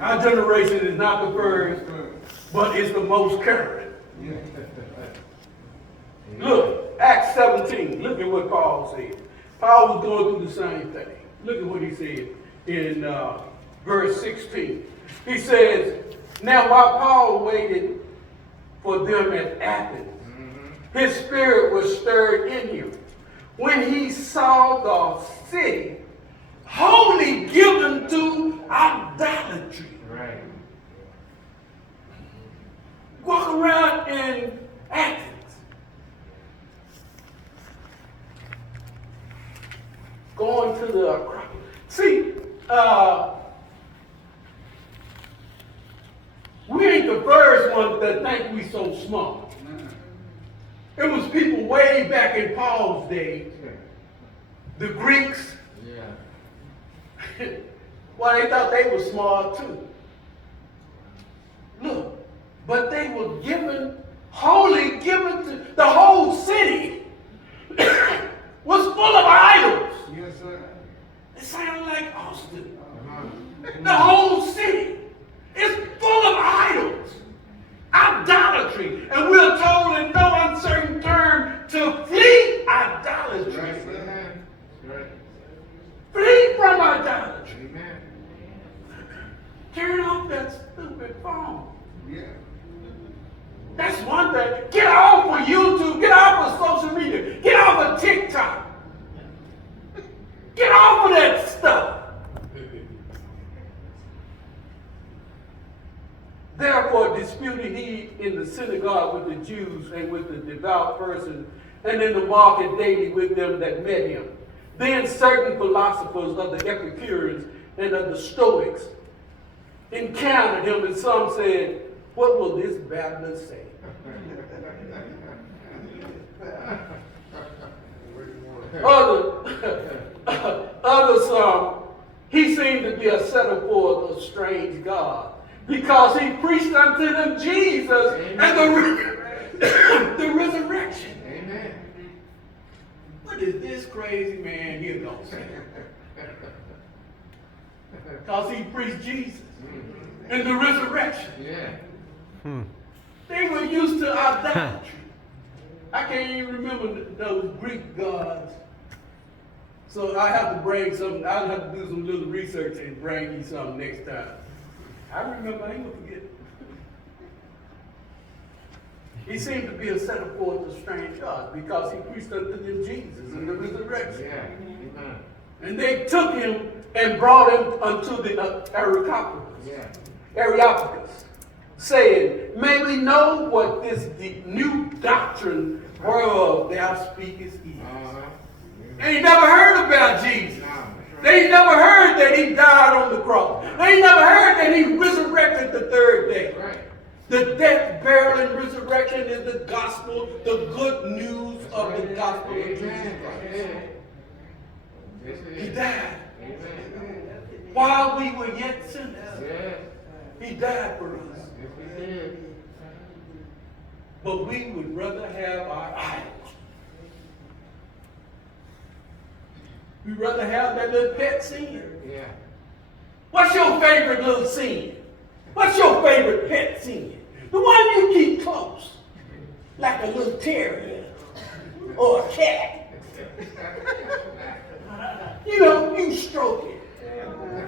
Our generation is not the first, but it's the most current. Look, Acts 17. Look at what Paul said. Paul was going through the same thing. Look at what he said in verse 16. He says, now while Paul waited for them at Athens, his spirit was stirred in him when he saw the city wholly given to idolatry. Right. Walk around in Athens. Going to the Acropolis. See, we ain't the first ones that think we so smart. It was people way back in Paul's day, the Greeks. Yeah. Well, they thought they were smart too. Look, but they were wholly given to the whole city was full of idols. Yes, sir. It sounded like Austin. The whole city is full of idols. Idolatry. And we're told in no uncertain term to flee idolatry. Right. Flee from idolatry. Amen. Turn off that stupid phone. Yeah. That's one thing. Get off of YouTube. Get off of social media. Get off of TikTok. Get off of that stuff. Therefore disputed he in the synagogue with the Jews and with the devout persons, and in the market daily with them that met him. Then certain philosophers of the Epicureans and of the Stoics encountered him, and some said, what will this babbler say? Others, he seemed to be a setter for a strange God, because he preached unto them Jesus. Amen. And the resurrection. Amen. What is this crazy man here going to say? Because he preached Jesus and the resurrection. Yeah. They were used to idolatry. I can't even remember those Greek gods. So I have to bring something. I'll have to do some little research and bring you something next time. I remember, I ain't gonna forget. He seemed to be a setter forth of strange gods because he preached unto them Jesus and the resurrection. Yeah. Amen. And they took him and brought him unto the Areopagus, saying, may we know what this new doctrine whereof thou speakest is. And he never heard about Jesus. They never heard that he died on the cross. They never heard that he resurrected the third day. Right. The death, burial, and resurrection is the gospel, the good news of the gospel of Jesus Christ. He died. While we were yet sinners, he died for us. But we would rather have our idols. We'd rather have that little pet sin. Yeah. What's your favorite little sin? What's your favorite pet sin? The one you keep close, like a little terrier or a cat. You know, you stroke it.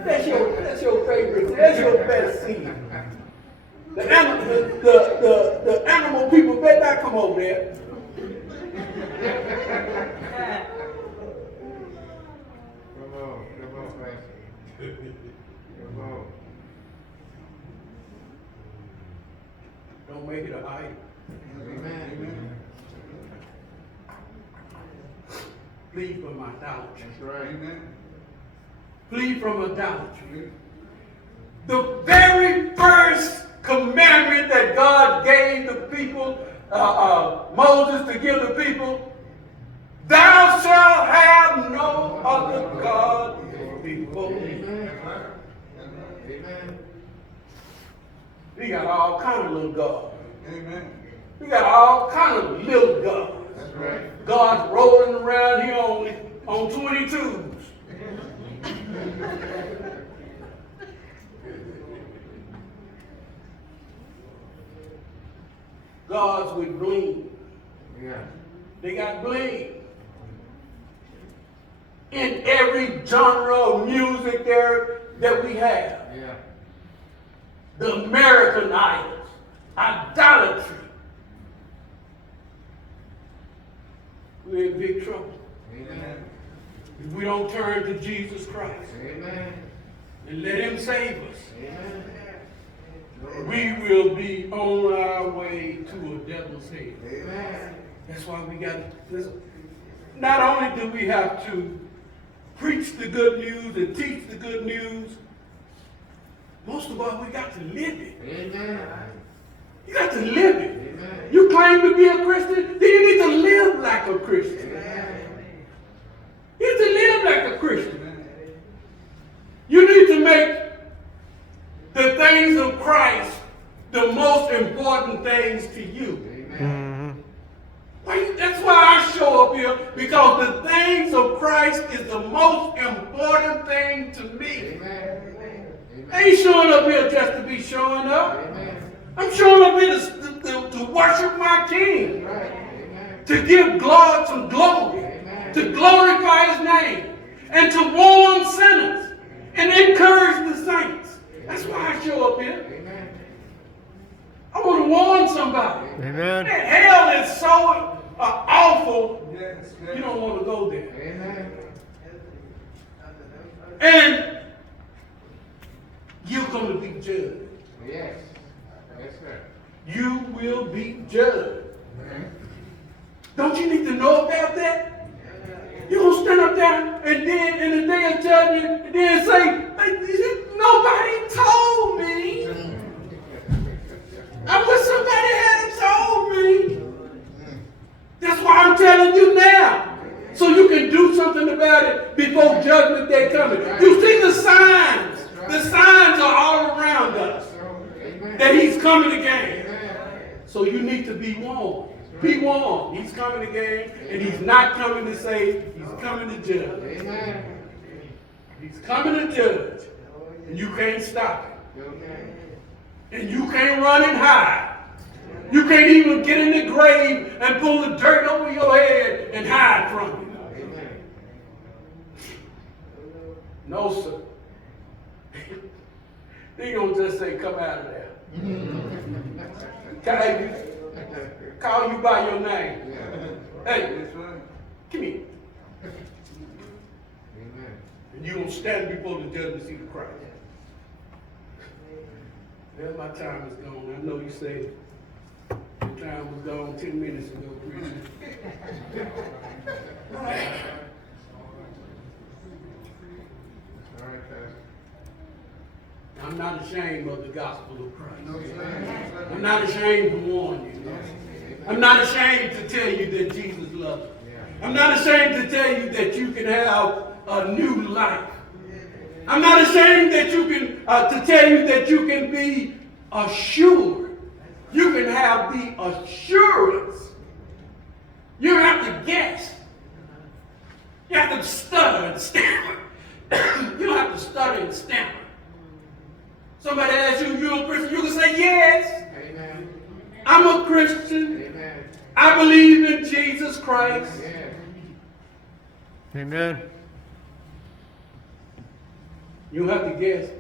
That's your favorite. That's your best sin. The animal people better not come over there. Come on, Pastor. Come on. Don't make it a idol. Amen. Flee from idolatry. That's right. Amen. Flee from idolatry. The very first commandment that God gave the people, Moses to give the people, thou shalt have no other God before me. Amen. We got all kind of little gods. Amen. We got all kind of little gods. That's right. God's rolling around here on 22s. gods with bling. Yeah. They got bling. In every genre of music there that we have. Yeah. The American idols, idolatry. We're in big trouble. Amen. If we don't turn to Jesus Christ Amen. and let him save us, Amen. we will be on our way to a devil's head. Amen. That's why we got to listen. Not only do we have to preach the good news and teach the good news, most of all, we got to live it. Amen. You got to live it. Amen. You claim to be a Christian, then you need to live like a Christian. Amen. You need to live like a Christian. You need to make the things of Christ the most important things to you. Amen. That's why I show up here, because the things of Christ is the most important thing to me. Amen. I ain't showing up here just to be showing up. Amen. I'm showing up here to worship my King, Right. Amen. to give God some glory, Amen. to glorify his name, and to warn sinners and encourage the saints. That's why I show up here. Amen. I want to warn somebody. Amen. Man, hell is so awful, Yes. you don't want to go there. Amen. And you're going to be judged. Yes. Yes, sir. You will be judged. Don't you need to know about that? You're going to stand up there and then in the day of judgment, and then say, nobody told me. I wish somebody had told me. That's why I'm telling you now. So you can do something about it before judgment day coming. You see the signs. The signs are all around us Amen. that he's coming again. Amen. So you need to be warned. Be warned. He's coming again, and he's not coming to save. He's coming to judge. Amen. He's coming to judge. And you can't stop it. Amen. And you can't run and hide. You can't even get in the grave and pull the dirt over your head and hide from it. Amen. No, sir. They don't just say, come out of there. Call you by your name. Hey, come here. Amen. And you're going to stand before the judgment seat of Christ. Well, my time is gone. I know you say your time was gone 10 minutes ago, preacher. All right, Pastor. I'm not ashamed of the gospel of Christ. No, sir. I'm not ashamed to warn you. I'm not ashamed to tell you that Jesus loves you. I'm not ashamed to tell you that you can have a new life. I'm not ashamed that you can to tell you that you can be assured. You can have the assurance. You don't have to guess. You have to stutter and stammer. You don't have to stutter and stammer. Somebody asks you, you're a Christian, you can say yes. Amen. I'm a Christian. Amen. I believe in Jesus Christ. Yeah. Amen. You have to guess.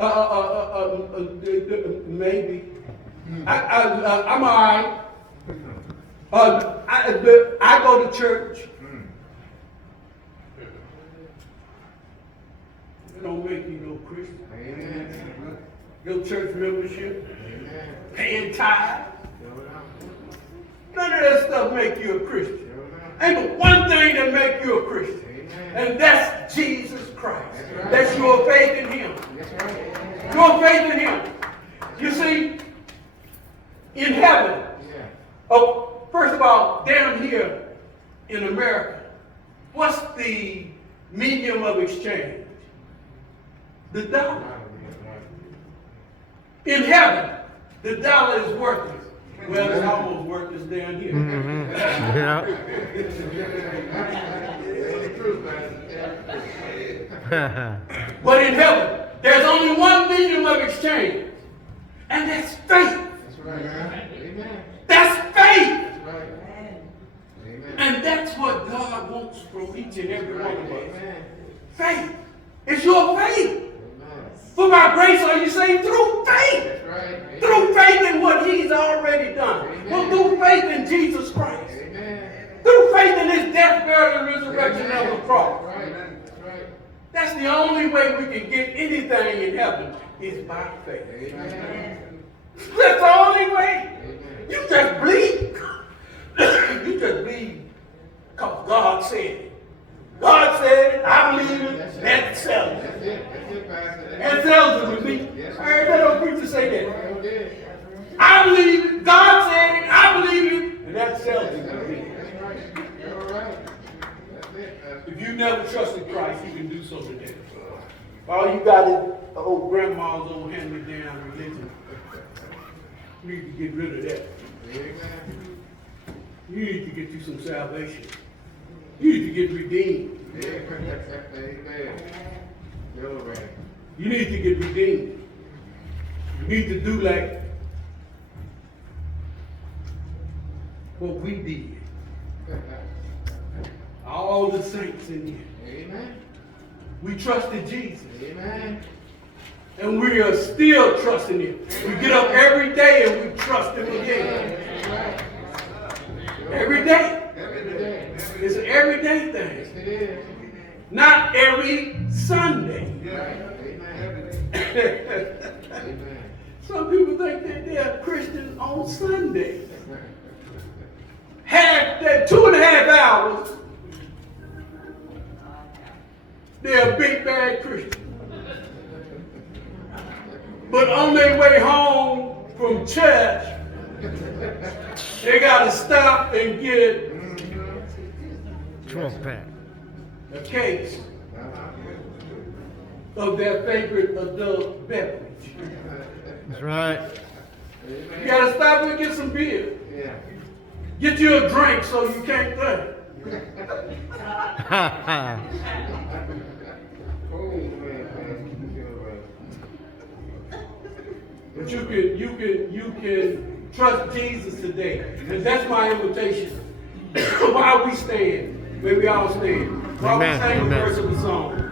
Maybe. I'm all right. I go to church. It don't make you no Christian. Amen. Your church membership, Amen. paying tithe. Show it out. None of that stuff make you a Christian. Show it out. Ain't but one thing that make you a Christian. Amen. And that's Jesus Christ. That's right. That's your faith in him. That's right. Your faith in him. You see, in heaven, Yeah. oh, first of all, down here in America, what's the medium of exchange? The dollar. In heaven, the dollar is worthless. Well, it's almost worthless down here. Yeah. But in heaven, there's only one medium of exchange, and that's faith. That's right. Amen. That's faith. and every one of us. Amen. Faith. It's your faith. Amen. For by grace are you saved through faith. That's right. Through faith in what he's already done. Amen. Well, through faith in Jesus Christ. Amen. Through faith in his death, burial, and resurrection Amen. on the cross. That's right. That's right. That's the only way we can get anything in heaven is by faith. Amen. That's the only way. Amen. You just believe. You just believe because God said it. God said it. I believe it. That settles it. That's it. That's it, Pastor. That settles it with me. Yes, I heard that old preacher say that. Okay. I believe it. God said it. I believe it. And that settles it with me. That's right. You're all right. That's it, Pastor. If you never trusted Christ, you can do so today. All you got is old grandma's old hand-me-down religion. You need to get rid of that. Amen. You need to get you some salvation. You need to get redeemed. Amen. You're all right. You need to get redeemed. You need to do like what we did. All the saints in here. Amen. We trusted Jesus. Amen. And we are still trusting him. We get up every day and we trust him again. That's right. Every day. Every day. It's an everyday Yes, thing. it is. Not every Sunday. Right. Amen. Amen. Some people think that they're Christians on Sunday. 2.5 hours, they're a big bad Christian. But on their way home from church, they got to stop and get a case of their favorite adult beverage. That's right. You got to stop and get some beer. Yeah. Get you a drink so you can't think. Oh, man. You're right. But you can trust Jesus today. And that's my invitation. While we stand, may we all stand. While we Amen. sing the Amen. verse of the song.